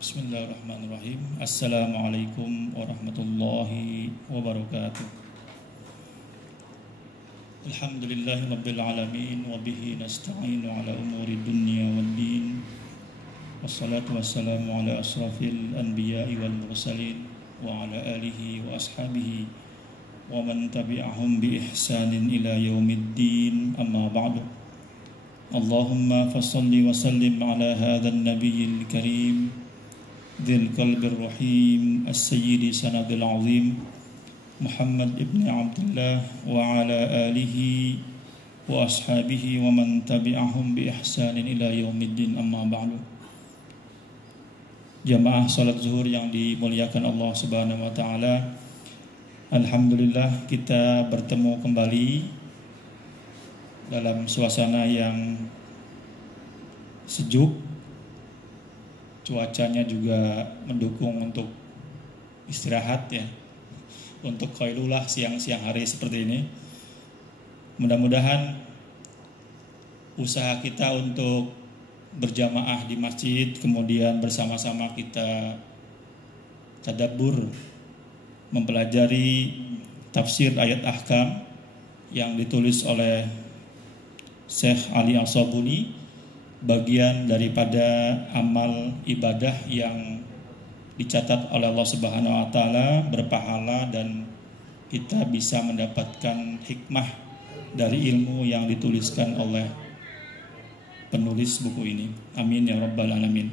Bismillahirrahmanirrahim. Assalamualaikum warahmatullahi wabarakatuh. Alhamdulillahi rabbil alamin wa bihi nasta'inu ala umuri dunya waddin. Wassalatu wassalamu ala asrafil anbiya'i wal mursalin wa ala alihi wa ashabihi wa man tabi'ahum bi ihsanin ila yaumiddin. Amma ba'du. Allahumma fassalli wa sallim ala hadzal nabiyil karim dzil qalbir rahim as-sayyidi sanadil azim Muhammad ibn Abdullah wa ala alihi wa ashabihi wa man tabi'ahum bi ihsanin ila yaumiddin. Amma ba'du. Jamaah salat zuhur yang dimuliakan Allah Subhanahu wa taala, alhamdulillah kita bertemu kembali dalam suasana yang sejuk. Cuacanya juga mendukung untuk istirahat ya, untuk qailulah siang-siang hari seperti ini. Mudah-mudahan usaha kita untuk berjamaah di masjid, kemudian bersama-sama kita tadabbur mempelajari tafsir ayat ahkam yang ditulis oleh Syekh Ali As-Sabuni, bagian daripada amal ibadah yang dicatat oleh Allah Subhanahu wa taala berpahala dan kita bisa mendapatkan hikmah dari ilmu yang dituliskan oleh penulis buku ini. Amin ya rabbal alamin.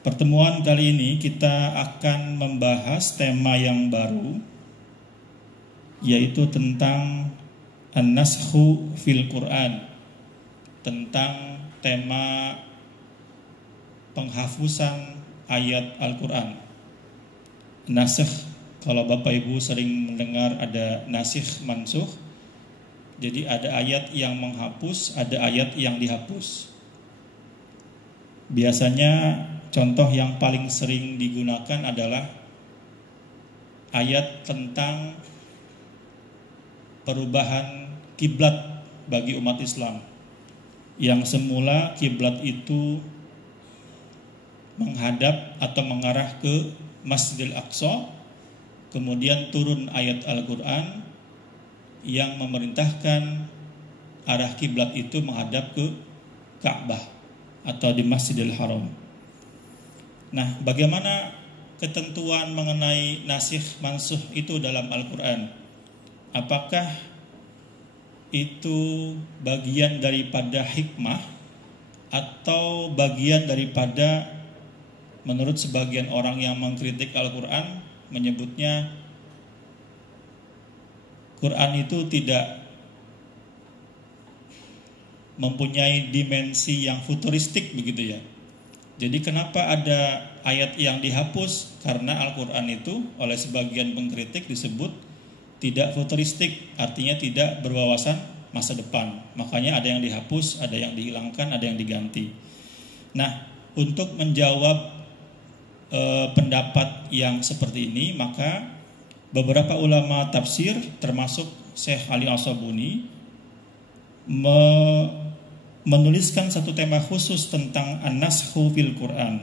Pertemuan kali ini kita akan membahas tema yang baru, yaitu tentang an-naskhu fil Quran, tentang tema penghafusan ayat Al-Quran. Nasikh, kalau Bapak Ibu sering mendengar ada nasikh mansukh, jadi ada ayat yang menghapus, ada ayat yang dihapus. Biasanya contoh yang paling sering digunakan adalah ayat tentang perubahan kiblat bagi umat Islam. Yang semula kiblat itu menghadap atau mengarah ke Masjidil Aqsa, kemudian turun ayat Al-Quran yang memerintahkan arah kiblat itu menghadap ke Ka'bah atau di Masjidil Haram. Nah, bagaimana ketentuan mengenai nasikh mansukh itu dalam Al-Quran? Apakah itu bagian daripada hikmah atau bagian daripada, menurut sebagian orang yang mengkritik Al-Quran, menyebutnya Quran itu tidak mempunyai dimensi yang futuristik begitu ya. Jadi kenapa ada ayat yang dihapus? Karena Al-Quran itu oleh sebagian pengkritik disebut tidak futuristik, artinya tidak berwawasan masa depan. Makanya ada yang dihapus, ada yang dihilangkan, ada yang diganti. Nah, untuk menjawab pendapat yang seperti ini, maka beberapa ulama tafsir termasuk Syekh Ali As-Sabuni menuliskan satu tema khusus tentang an-naskhu fil Quran.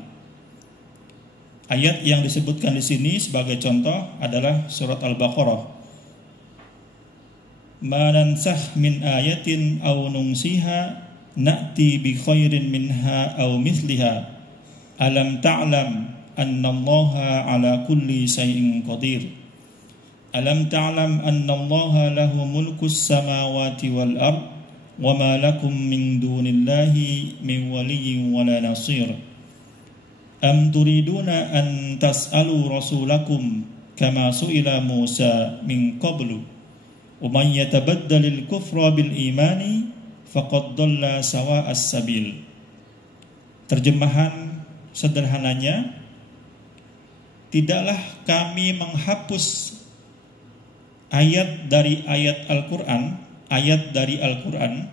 Ayat yang disebutkan di sini sebagai contoh adalah surat Al-Baqarah. Ma nansakh min ayatin aw nunsiha na'ti bi khairin minha aw mithliha alam ta'lam annallaha ala kulli shay'in qadir alam ta'lam annallaha lahu mulkus samawati wal ard wa ma lakum min dunillahi min waliyyin wala nasir am turiduna an tas'alu rasulakum kama su'ila Musa min qablu وَمَنْ يَتَبَدَّلِ الْكُفْرَ بِالْإِيمَانِ فَقَدْ ضَلَّ سَوَاءَ السَّبِيلِ. Terjemahan sederhananya, tidaklah kami menghapus ayat dari ayat Al-Quran, ayat dari Al-Quran,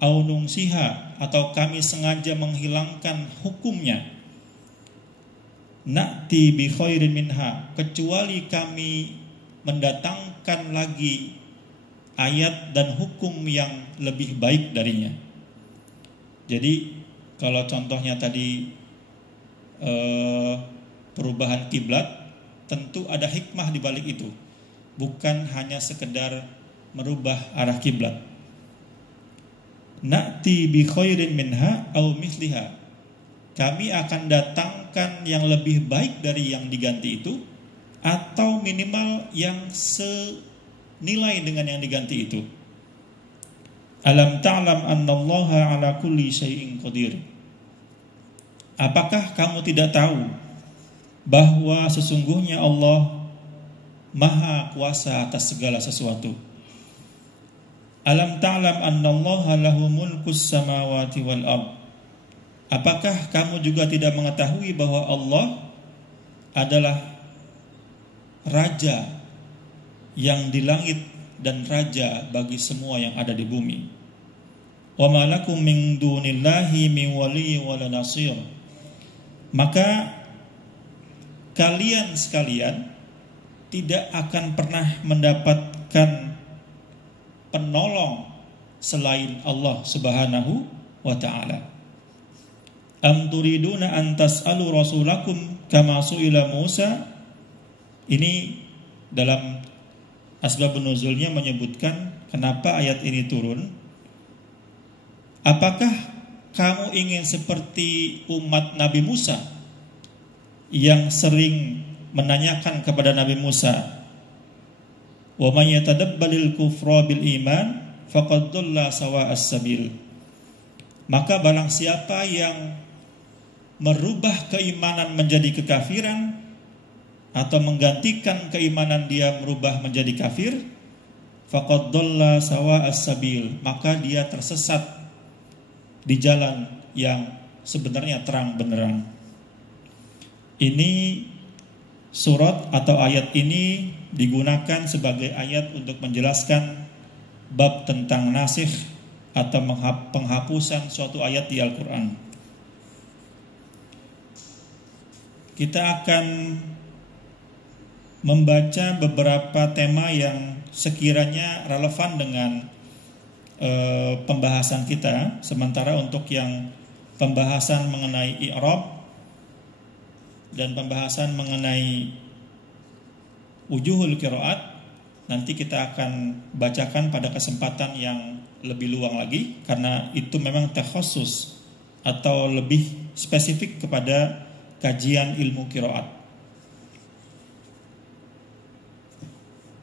au nungsiha, atau kami sengaja menghilangkan hukumnya, na'ti bi khairin minha, kecuali kami mendatangkan lagi ayat dan hukum yang lebih baik darinya. Jadi kalau contohnya tadi perubahan kiblat, tentu ada hikmah di balik itu. Bukan hanya sekedar merubah arah kiblat. Na'ti bi khairin minha au misliha. Kami akan datangkan yang lebih baik dari yang diganti itu, atau minimal yang senilai dengan yang diganti itu. Alam ta'lam annallaha ala kulli syai'in qadir. Apakah kamu tidak tahu bahwa sesungguhnya Allah Maha kuasa atas segala sesuatu? Alam ta'lam annallaha lahu mulkus samawati wal ard. Apakah kamu juga tidak mengetahui bahwa Allah adalah raja yang di langit dan raja bagi semua yang ada di bumi? Wa ma lakum min dunillahi min waliyyin wala nasir. Maka kalian sekalian tidak akan pernah mendapatkan penolong selain Allah Subhanahu wa ta'ala. Am turiduna an tas'alu rasulakum kama su'ila Musa. Ini dalam asbabun nuzulnya menyebutkan kenapa ayat ini turun. Apakah kamu ingin seperti umat Nabi Musa yang sering menanyakan kepada Nabi Musa, wa may yatadabbalil kufra bil iman faqad dhalla sawa'as sabil. Maka barang siapa yang merubah keimanan menjadi kekafiran atau menggantikan keimanan dia merubah menjadi kafir, faqad dhalla sawa'as sabil, maka dia tersesat di jalan yang sebenarnya terang benderang. Ini surat atau ayat ini digunakan sebagai ayat untuk menjelaskan bab tentang nasikh atau penghapusan suatu ayat di Al-Quran. Kita akan membaca beberapa tema yang sekiranya relevan dengan pembahasan kita. Sementara untuk yang pembahasan mengenai i'rab dan pembahasan mengenai wujuhul qiraat, nanti kita akan bacakan pada kesempatan yang lebih luang lagi, karena itu memang takhusus atau lebih spesifik kepada kajian ilmu qiraat.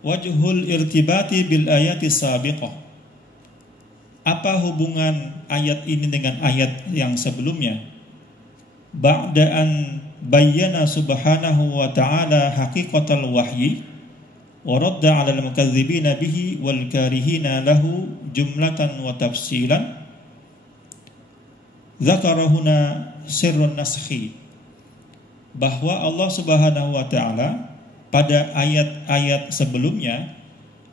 Wajhul irtibati bil ayati sabiqah. Apa hubungan ayat ini dengan ayat yang sebelumnya? Ba'da an bayyana subhanahu wa ta'ala haqiqatal wahyi wa radda 'alal mukadzibina bihi wal karihina lahu jumlatan wa tafsilan, dzakara huna sirrun naskhi, bahwa Allah Subhanahu wa ta'ala pada ayat-ayat sebelumnya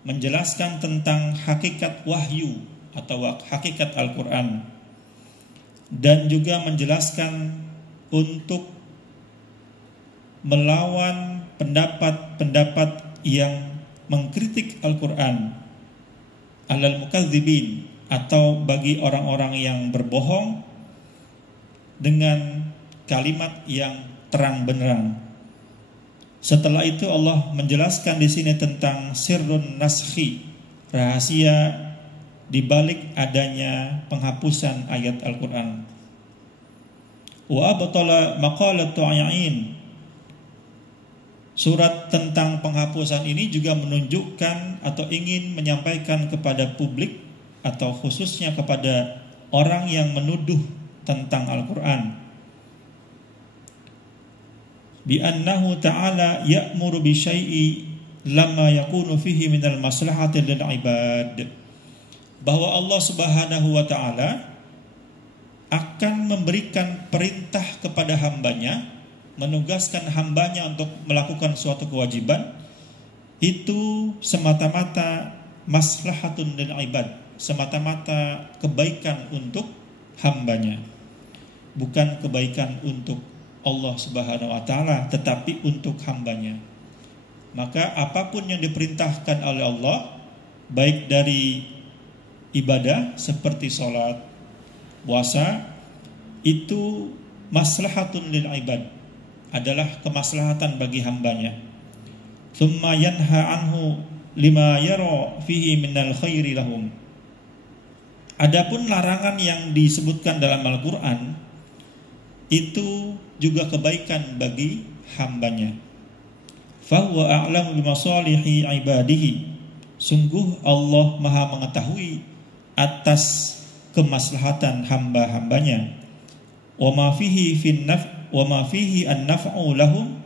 menjelaskan tentang hakikat wahyu atau hakikat Al-Quran, dan juga menjelaskan untuk melawan pendapat-pendapat yang mengkritik Al-Quran, alal mukadzibin, atau bagi orang-orang yang berbohong, dengan kalimat yang terang benderang. Setelah itu Allah menjelaskan di sini tentang sirrun naskhi, rahasia di balik adanya penghapusan ayat Al-Quran. Wa abtala maqalatu ay'in. Surat tentang penghapusan ini juga menunjukkan atau ingin menyampaikan kepada publik atau khususnya kepada orang yang menuduh tentang Al-Quran, bi annahu ta'ala ya'muru bi syai'i lamma yakunu fihi minal maslahati lil ibad, bahwa Allah Subhanahu wa ta'ala akan memberikan perintah kepada hambanya, menugaskan hambanya untuk melakukan suatu kewajiban, itu semata-mata maslahatun lil ibad, semata-mata kebaikan untuk hambanya, bukan kebaikan untuk Allah Subhanahu wa ta'ala, tetapi untuk hambanya. Maka apapun yang diperintahkan oleh Allah, baik dari ibadah seperti sholat, puasa, itu maslahatun lil ibad, adalah kemaslahatan bagi hambanya. Thumma yanha anhu lima yara fihi minal khairi lahum. Adapun larangan yang disebutkan dalam Al-Quran itu juga kebaikan bagi hambanya. Fahuwa a'lamu bimasalihi ibadihi. Sungguh Allah Maha mengetahui atas kemaslahatan hamba-hambanya. Wa ma fihi an-naf'u lahum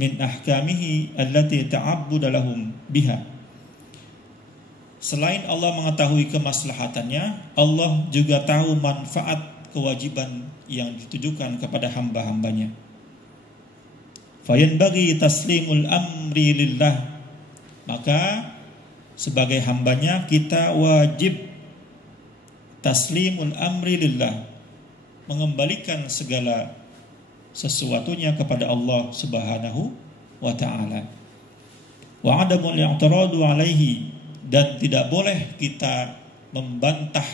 min ahkamihi allati ta'abbuda lahum biha. Selain Allah mengetahui kemaslahatannya, Allah juga tahu manfaat kewajiban yang ditujukan kepada hamba-hambanya. Fayanbaghi taslimul amri lillah. Maka sebagai hambanya kita wajib taslimul amri lillah, mengembalikan segala sesuatunya kepada Allah Subhanahu wa ta'ala. Wa adamul i'tiradu alaihi, dan tidak boleh kita membantah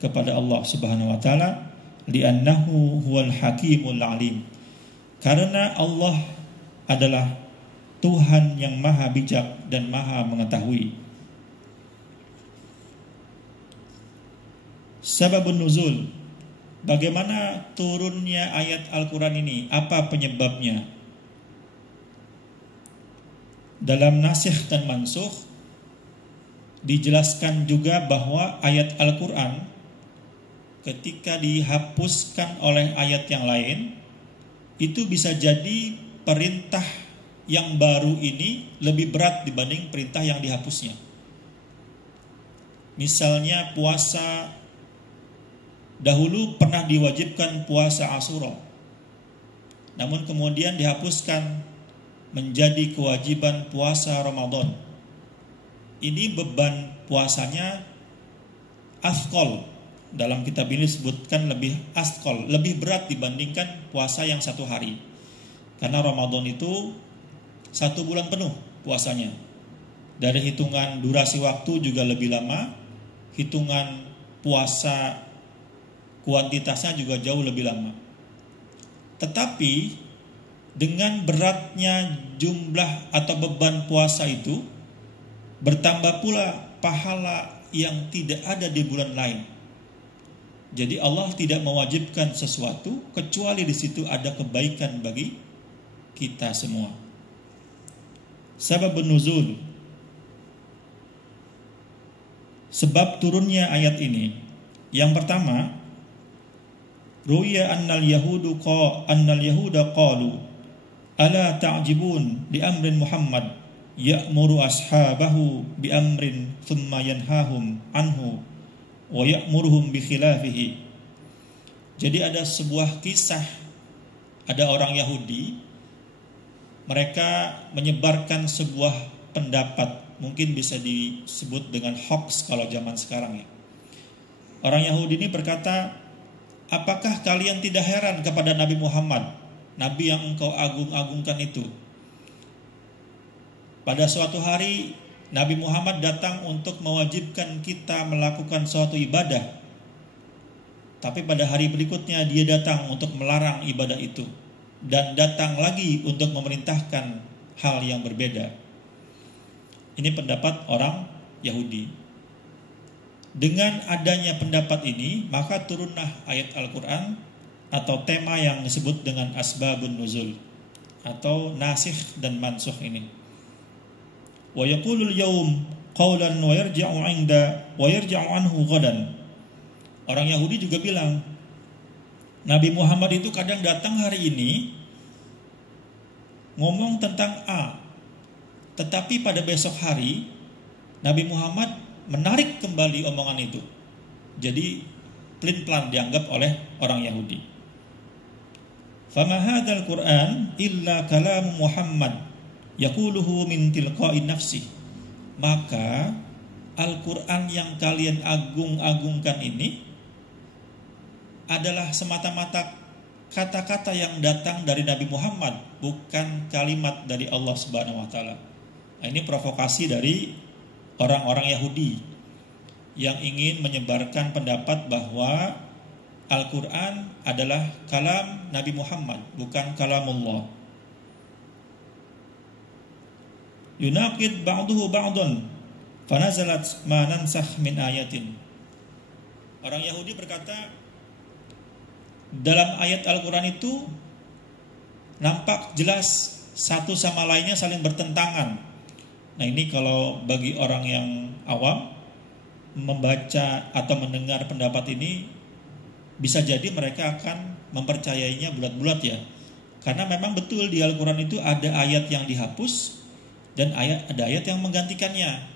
kepada Allah Subhanahu wa ta'ala, li'annahu huwal hakimul alim, karena Allah adalah Tuhan yang maha bijak dan maha mengetahui. Sababun nuzul, bagaimana turunnya ayat Al-Quran ini? Apa penyebabnya? Dalam nasikh dan mansukh dijelaskan juga bahwa ayat Al-Quran ketika dihapuskan oleh ayat yang lain, itu bisa jadi perintah yang baru ini lebih berat dibanding perintah yang dihapusnya. Misalnya puasa, dahulu pernah diwajibkan puasa Asyura, namun kemudian dihapuskan menjadi kewajiban puasa Ramadan. Ini beban puasanya asqal, dalam kitab ini disebutkan lebih asqal, lebih berat dibandingkan puasa yang 1 hari. Karena Ramadan itu 1 bulan penuh puasanya. Dari hitungan durasi waktu juga lebih lama, hitungan puasa kuantitasnya juga jauh lebih lama. Tetapi dengan beratnya jumlah atau beban puasa itu, bertambah pula pahala yang tidak ada di bulan lain. Jadi Allah tidak mewajibkan sesuatu kecuali di situ ada kebaikan bagi kita semua. Sababun nuzul, sebab turunnya ayat ini. Yang pertama, ruya annal yahuda qalu ala ta'jibun li amrin Muhammad ya'muru ashabahu bi amrin thumma yanhahum anhu wa ya'muruhum bi khilafihi. Jadi ada sebuah kisah, ada orang Yahudi, mereka menyebarkan sebuah pendapat, mungkin bisa disebut dengan hoax kalau zaman sekarang ya. Orang Yahudi ini berkata, apakah kalian tidak heran kepada Nabi Muhammad, Nabi yang engkau agung-agungkan itu? Pada suatu hari Nabi Muhammad datang untuk mewajibkan kita melakukan suatu ibadah, tapi pada hari berikutnya dia datang untuk melarang ibadah itu, dan datang lagi untuk memerintahkan hal yang berbeda. Ini pendapat orang Yahudi. Dengan adanya pendapat ini, maka turunlah ayat Al-Quran atau tema yang disebut dengan asbabun nuzul atau nasikh dan mansukh ini. Wa yaqulul yawm qawlan wa yarja'u anhu ghadan. Orang Yahudi juga bilang, Nabi Muhammad itu kadang datang hari ini ngomong tentang A, tetapi pada besok hari Nabi Muhammad menarik kembali omongan itu. Jadi pelin-pelan dianggap oleh orang Yahudi. Fama hadzal Qur'an illa kalam Muhammad yaquluhu min tilqa'i nafsi. Maka Al-Qur'an yang kalian agung-agungkan ini adalah semata-mata kata-kata yang datang dari Nabi Muhammad, bukan kalimat dari Allah Subhanahu wa taala. Nah, ini provokasi dari orang-orang Yahudi yang ingin menyebarkan pendapat bahwa Al-Quran adalah kalam Nabi Muhammad, bukan kalamullah. yunaqid ba'duhu ba'dun fanazalat ma nansakh min ayatin. Orang Yahudi berkata, dalam ayat Al-Quran itu nampak jelas satu sama lainnya saling bertentangan. Nah, ini kalau bagi orang yang awam membaca atau mendengar pendapat ini, bisa jadi mereka akan mempercayainya bulat-bulat ya. Karena memang betul di Al-Quran itu ada ayat yang dihapus dan ada ayat yang menggantikannya.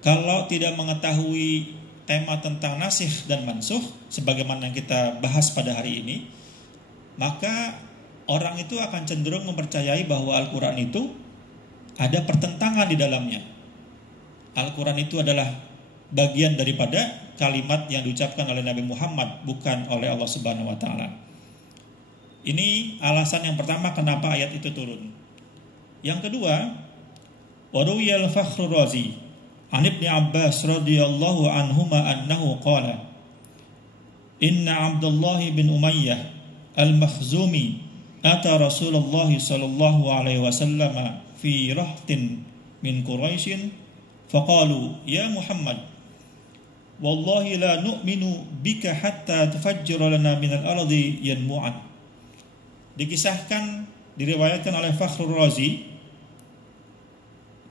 Kalau tidak mengetahui tema tentang nasikh dan mansukh sebagaimana yang kita bahas pada hari ini, maka orang itu akan cenderung mempercayai bahwa Al-Quran itu ada pertentangan di dalamnya. Al-Quran itu adalah bagian daripada kalimat yang diucapkan oleh Nabi Muhammad, bukan oleh Allah Subhanahu wa taala. Ini alasan yang pertama kenapa ayat itu turun. Yang kedua, Waruyal Fakhrur Razi An Ibn Abbas radhiyallahu anhuma annahu qala Inna Abdullah bin Umayyah al-Makhzumi ata Rasulullah sallallahu alaihi wasallam fi rahtin min Quraisy faqalu ya Muhammad wallahi la nu'minu bika hatta tufajjira lana min al-ardi yanbu'an. Dikisahkan, diriwayatkan oleh Fakhrur Razi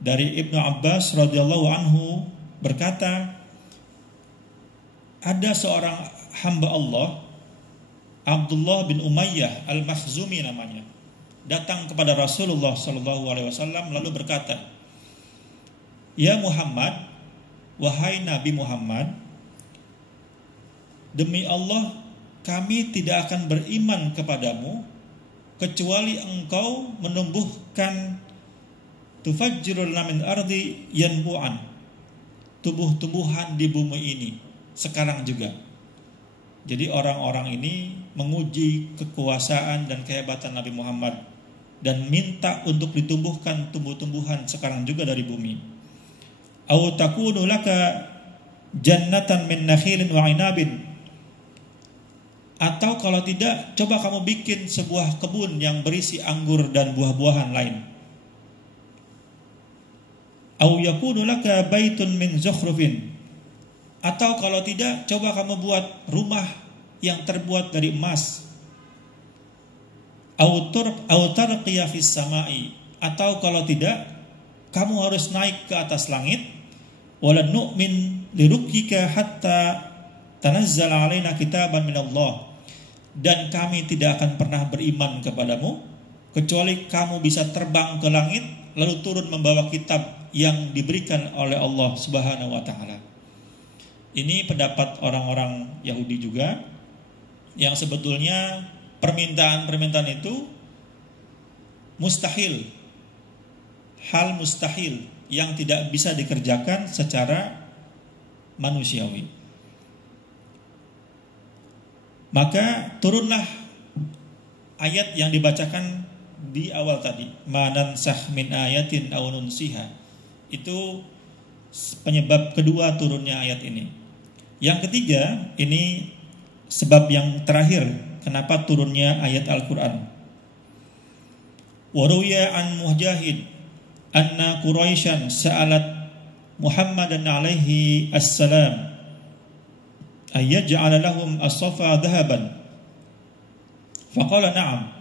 dari Ibnu Abbas radhiyallahu anhu berkata, ada seorang hamba Allah, Abdullah bin Umayyah al-Makhzumi namanya, datang kepada Rasulullah sallallahu alaihi wasallam lalu berkata, "Ya Muhammad, wahai Nabi Muhammad, demi Allah kami tidak akan beriman kepadamu kecuali engkau menumbuhkan tufajjirul min ardi yanbu'an, tumbuh-tumbuhan di bumi ini sekarang juga." Jadi orang-orang ini menguji kekuasaan dan kehebatan Nabi Muhammad dan minta untuk ditumbuhkan tumbuh-tumbuhan sekarang juga dari bumi. Au takunu laka jannatan min nakhilin wa inabin, atau kalau tidak coba kamu bikin sebuah kebun yang berisi anggur dan buah-buahan lain. Au yakunu laka baitun min zukhrufin, atau kalau tidak coba kamu buat rumah yang terbuat dari emas. Au tarqiya fis samai, atau kalau tidak kamu harus naik ke atas langit. Wala nu'min liruqika hatta tanazzala alaina kitaban minallah, dan kami tidak akan pernah beriman kepadamu kecuali kamu bisa terbang ke langit lalu turun membawa kitab yang diberikan oleh Allah Subhanahu wa taala. Ini pendapat orang-orang Yahudi juga, yang sebetulnya permintaan-permintaan itu mustahil, hal mustahil yang tidak bisa dikerjakan secara manusiawi. Maka turunlah ayat yang dibacakan di awal tadi, manansakh min ayatin aw nunsiha. Itu penyebab kedua turunnya ayat ini. Yang ketiga, ini sebab yang terakhir kenapa turunnya ayat Al-Quran. Waruya an Mujahid anna Quraisyan sa'alat Muhammadan alaihi assalam ayyaj'ala lahum as-safa dhahaban faqala na'am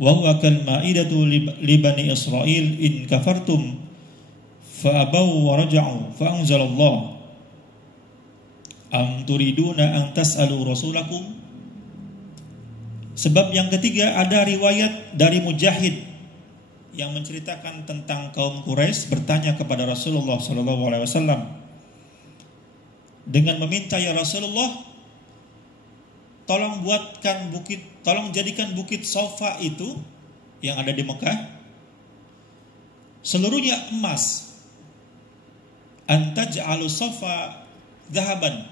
wa huwa kal ma'idatu li bani Israil in kafartum fa'abaw wa raja'u fa'anzalallah am turiduna an tas'alu rasulakum. Sebab yang ketiga, ada riwayat dari Mujahid yang menceritakan tentang kaum Quraisy bertanya kepada Rasulullah SAW dengan meminta, ya Rasulullah, tolong buatkan bukit, tolong jadikan bukit Safa itu yang ada di Mekah seluruhnya emas. Antaj'alu Safa dhahaban.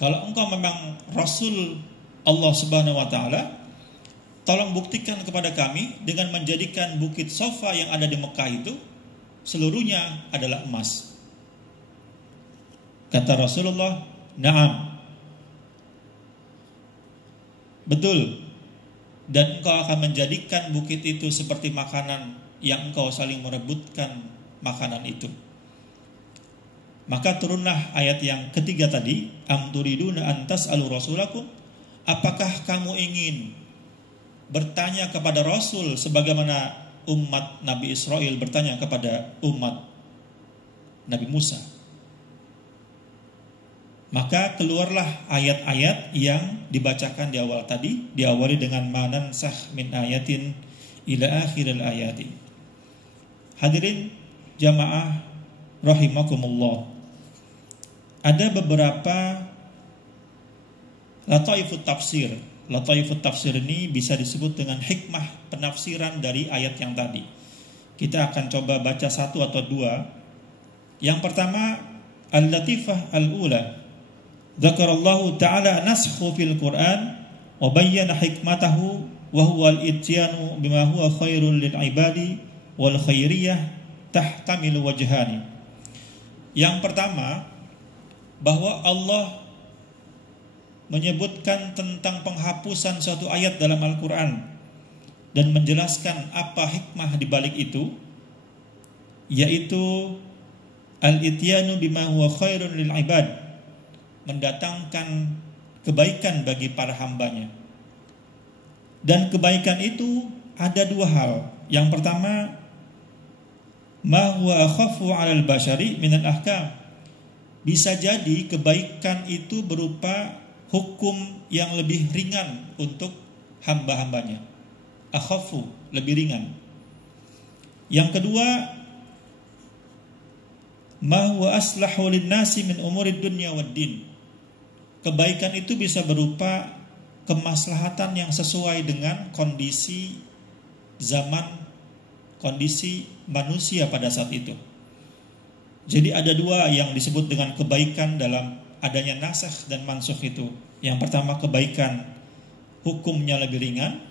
Kalau engkau memang Rasul Allah Subhanahu wa taala, tolong buktikan kepada kami dengan menjadikan bukit Safa yang ada di Mekah itu seluruhnya adalah emas. Kata Rasulullah, "Na'am." Betul. Dan engkau akan menjadikan bukit itu seperti makanan yang engkau saling merebutkan makanan itu. Maka turunlah ayat yang ketiga tadi, am turiduna an tas'alu rasulakum, apakah kamu ingin bertanya kepada Rasul sebagaimana umat Nabi Israel bertanya kepada umat Nabi Musa. Maka keluarlah ayat-ayat yang dibacakan di awal tadi, diawali dengan manansah min ayatin ila akhiril ayati. Hadirin jamaah rahimakumullah. Ada beberapa lataifut tafsir. Lataifut tafsir ini bisa disebut dengan hikmah penafsiran dari ayat yang tadi. Kita akan coba baca satu atau dua. Yang pertama, al-latifah al-ula. Dzakarallahu ta'ala naskhu fil Qur'an wa bayyana hikmatahu wa huwa al-ityanu bima huwa khairul lil ibadi wal khairiyah tahtamilu wajhani. Yang pertama, bahwa Allah menyebutkan tentang penghapusan suatu ayat dalam Al-Quran dan menjelaskan apa hikmah di balik itu, yaitu al-ityanu bima huwa khairun lil ibad, mendatangkan kebaikan bagi para hambanya. Dan kebaikan itu ada dua hal. Yang pertama, ma huwa akhafu 'alal bashari minal ahkam. Bisa jadi kebaikan itu berupa hukum yang lebih ringan untuk hamba-hambanya. Akhafu, lebih ringan. Yang kedua, ma huwa aslahu lin-nasi min umurid dunya wad-din. Kebaikan itu bisa berupa kemaslahatan yang sesuai dengan kondisi zaman, kondisi manusia pada saat itu. Jadi ada dua yang disebut dengan kebaikan dalam adanya nasakh dan mansukh itu. Yang pertama, kebaikan hukumnya lebih ringan.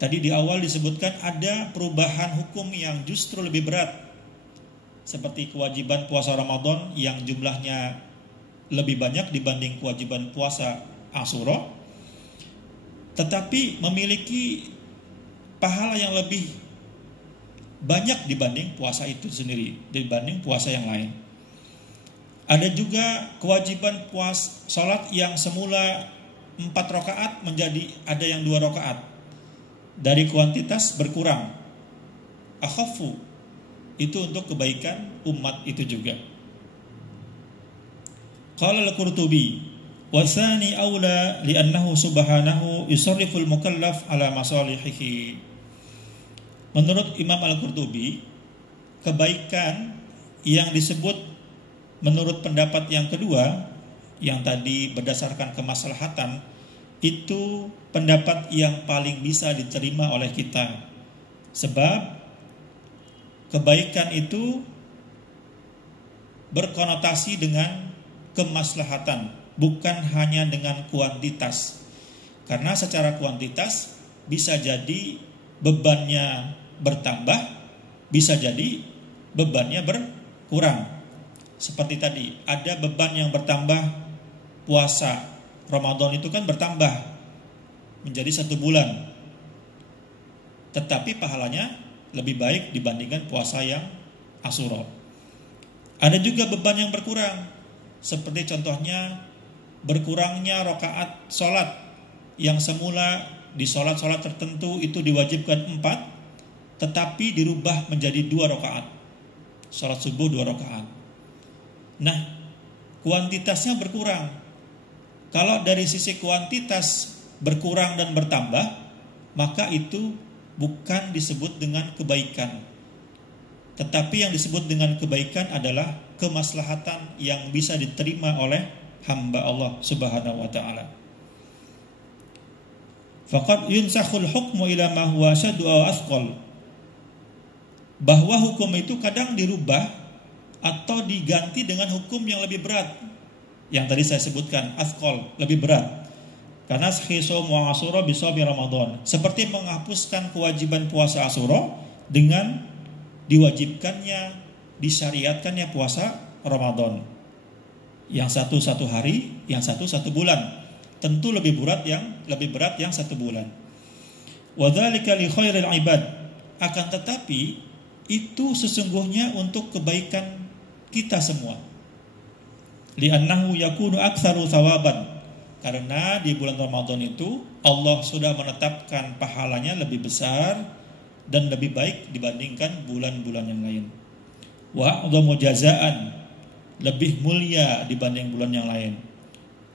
Tadi di awal disebutkan ada perubahan hukum yang justru lebih berat, seperti kewajiban puasa Ramadan yang jumlahnya lebih banyak dibanding kewajiban puasa Asyura, tetapi memiliki pahala yang lebih banyak dibanding puasa itu sendiri, dibanding puasa yang lain. Ada juga kewajiban sholat yang semula 4 rakaat menjadi ada yang 2 rakaat. Dari kuantitas berkurang. Akhafu, itu untuk kebaikan umat itu juga. Qala al-Qurtubi, wa tsani aula li'annahu subhanahu yusarriful mukallaf ala masalihihi. Menurut Imam Al-Qurtubi, kebaikan yang disebut menurut pendapat yang kedua, yang tadi berdasarkan kemaslahatan, itu pendapat yang paling bisa diterima oleh kita. Sebab kebaikan itu berkonotasi dengan kemaslahatan, bukan hanya dengan kuantitas. Karena secara kuantitas bisa jadi bebannya bertambah, bisa jadi bebannya berkurang. Seperti tadi, ada beban yang bertambah, puasa Ramadan itu kan bertambah menjadi 1 bulan, tetapi pahalanya lebih baik dibandingkan puasa yang Asyura. Ada juga beban yang berkurang, seperti contohnya berkurangnya rakaat sholat yang semula di sholat-sholat tertentu itu diwajibkan 4, tetapi dirubah menjadi 2 rakaat. Sholat subuh 2 rakaat. Nah, kuantitasnya berkurang. Kalau dari sisi kuantitas berkurang dan bertambah, maka itu bukan disebut dengan kebaikan. Tetapi yang disebut dengan kebaikan adalah kemaslahatan yang bisa diterima oleh hamba Allah Subhanahu wa ta'ala. Faqad yunsakhul hukmu ila ma huwa ashaddu aw athqal. Bahwa hukum itu kadang dirubah atau diganti dengan hukum yang lebih berat. Yang tadi saya sebutkan, athqal, lebih berat. Karena shaum wa Asyura bi shaumi Ramadan, seperti menghapuskan kewajiban puasa Asyura dengan diwajibkannya, disyariatkannya puasa Ramadan. Yang satu hari, yang satu bulan. Tentu lebih berat yang 1 bulan. Wa dzalika li khairil ibad, akan tetapi itu sesungguhnya untuk kebaikan kita semua. Li'annahu yakunu aktsaru thawaban, karena di bulan Ramadan itu Allah sudah menetapkan pahalanya lebih besar dan lebih baik dibandingkan bulan-bulan yang lain. Wa a'dhamu jazaan, lebih mulia dibanding bulan yang lain.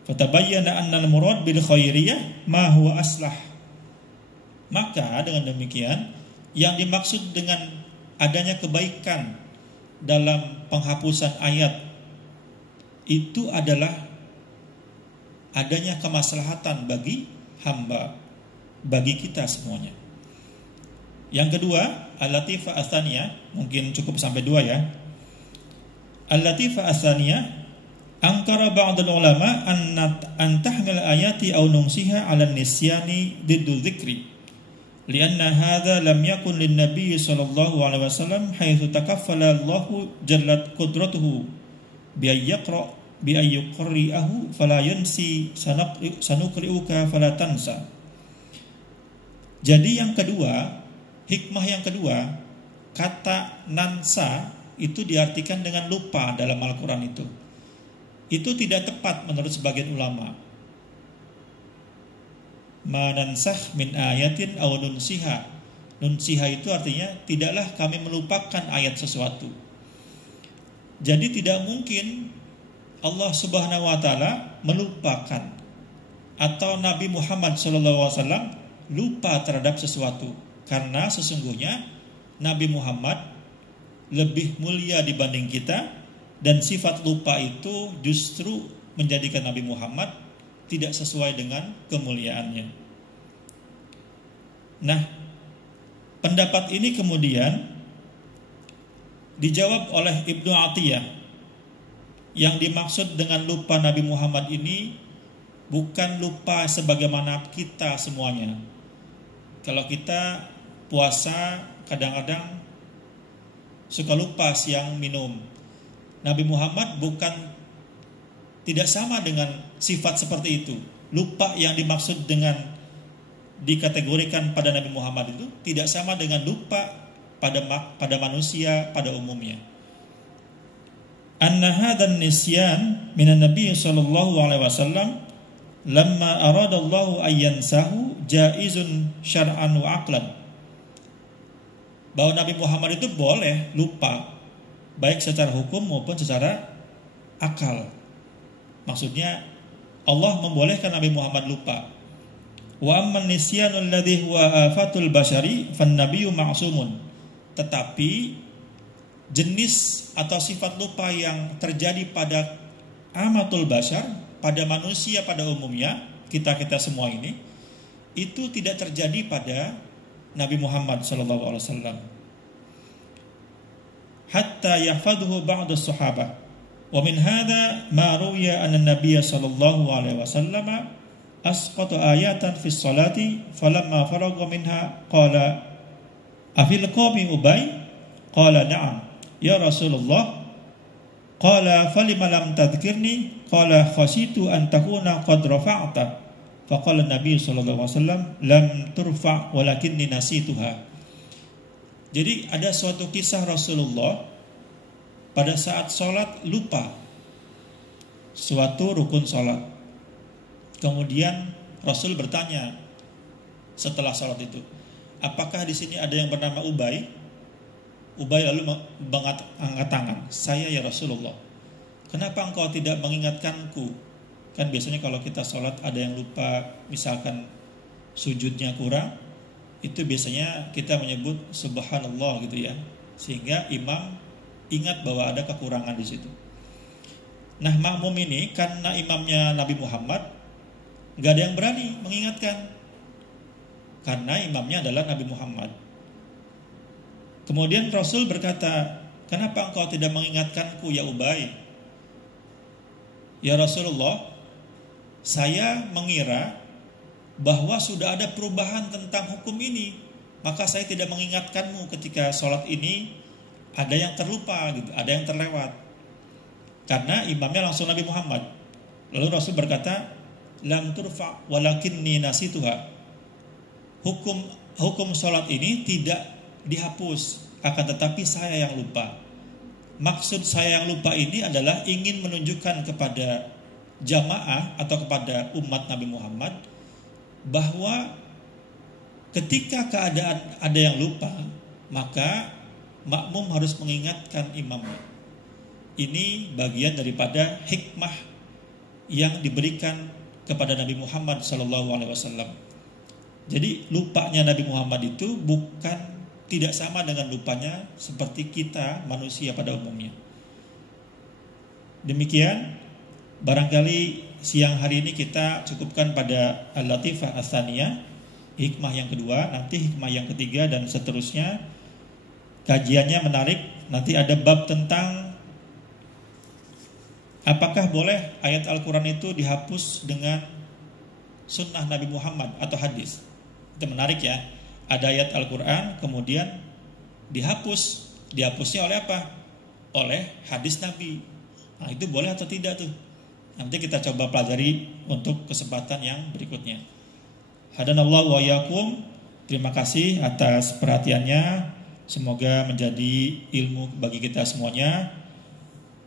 Fatabayyana anna al-murad bil khairiyah ma huwa aslah. Maka dengan demikian yang dimaksud dengan adanya kebaikan dalam penghapusan ayat itu adalah adanya kemaslahatan bagi hamba, bagi kita semuanya. Yang kedua, al-latifah ats-tsaniyah, mungkin cukup sampai 2 ya. Al-latifah ats-tsaniyah, angkara ba'dul ulama an tahmil ayati aw nunsiha 'ala nisyani diddu dzikri. Lianna hadza lam yakun lin-nabiy sallallahu alaihi wasallam haitsu takaffala Allahu jallat qudratuhu bi ayyuqri'ahu fala yansi sanuqri'uka fala tansa. Jadi yang kedua, hikmah yang kedua, kata nansa itu diartikan dengan lupa dalam Al-Quran itu. Itu tidak tepat menurut sebagian ulama. Manansah min ayatin aw nunsiha. Nunsiha itu artinya tidaklah kami melupakan ayat sesuatu. Jadi tidak mungkin Allah Subhanahu wa taala melupakan atau Nabi Muhammad SAW lupa terhadap sesuatu, karena sesungguhnya Nabi Muhammad lebih mulia dibanding kita, dan sifat lupa itu justru menjadikan Nabi Muhammad tidak sesuai dengan kemuliaannya. Nah, pendapat ini kemudian dijawab oleh Ibnu Atiyah. Yang dimaksud dengan lupa Nabi Muhammad ini bukan lupa sebagaimana kita semuanya. Kalau kita puasa kadang-kadang suka lupa siang minum. Nabi Muhammad tidak sama dengan sifat seperti itu. Lupa yang dimaksud dengan dikategorikan pada Nabi Muhammad itu tidak sama dengan lupa pada manusia pada umumnya. Anna hadzal nisyan minan nabiy sallallahu alaihi wasallam lamma arada Allah ayyansahu jaizun syar'an wa aqlan. Bahwa Nabi Muhammad itu boleh lupa baik secara hukum maupun secara akal. Maksudnya Allah membolehkan Nabi Muhammad lupa. Wa amman nisyanul ladzi huwa afatul bashari fan nabiyyu ma'sumun. Tetapi jenis atau sifat lupa yang terjadi pada amatul bashar, pada manusia pada umumnya, kita semua ini, itu tidak terjadi pada Nabi Muhammad SAW. Hatta yahfaduhu ba'd as-sahabah. Wa min hadha ma ruwiya anna an-nabiy sallallahu alaihi wasallam asqata ayatan fi as-salati falamma faragha minha qala afil qawmi ubay qala na'am ya Rasulullah qala falima lam tadhkirni qala khashitu an takuna qad rafa'ta faqala an-nabiy sallallahu alaihi wasallam lam turfa walakinni nasituha. Jadi ada suatu kisah Rasulullah pada saat sholat lupa suatu rukun sholat. Kemudian Rasul bertanya setelah sholat itu, apakah di sini ada yang bernama Ubay? Ubay lalu angkat tangan, saya ya Rasulullah. Kenapa engkau tidak mengingatkanku? Kan biasanya kalau kita sholat ada yang lupa, misalkan sujudnya kurang, itu biasanya kita menyebut subhanallah gitu ya, sehingga imam ingat bahwa ada kekurangan di situ. Nah, makmum ini karena imamnya Nabi Muhammad, nggak ada yang berani mengingatkan, karena imamnya adalah Nabi Muhammad. Kemudian Rasul berkata, kenapa engkau tidak mengingatkanku ya Ubay? Ya Rasulullah, saya mengira bahwa sudah ada perubahan tentang hukum ini, maka saya tidak mengingatkanmu ketika sholat ini ada yang terlupa gitu, ada yang terlewat. Karena imamnya langsung Nabi Muhammad. Lalu Rasul berkata, lam turfa walakinni nasituha. Hukum sholat ini tidak dihapus, akan tetapi saya yang lupa. Maksud saya yang lupa ini adalah ingin menunjukkan kepada jamaah atau kepada umat Nabi Muhammad bahwa ketika keadaan ada yang lupa, maka makmum harus mengingatkan imamnya. Ini bagian daripada hikmah yang diberikan kepada Nabi Muhammad SAW. Jadi lupanya Nabi Muhammad itu bukan tidak sama dengan lupanya seperti kita manusia pada umumnya. Demikian, barangkali siang hari ini kita cukupkan pada Al-Latifah Ats-Tsaniyah, hikmah yang kedua, nanti hikmah yang ketiga dan seterusnya. Kajiannya menarik, nanti ada bab tentang apakah boleh ayat Al-Quran itu dihapus dengan sunnah Nabi Muhammad atau hadis. Itu menarik ya. Ada ayat Al-Quran kemudian dihapus. Dihapusnya oleh apa? Oleh hadis Nabi. Nah, itu boleh atau tidak tuh? Nanti kita coba pelajari untuk kesempatan yang berikutnya. Hadanallahu wa iyyakum. Terima kasih atas perhatiannya. Semoga menjadi ilmu bagi kita semuanya.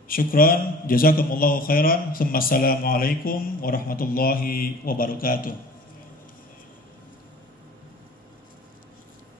Syukran, jazakumullahu khairan. Assalamualaikum warahmatullahi wabarakatuh.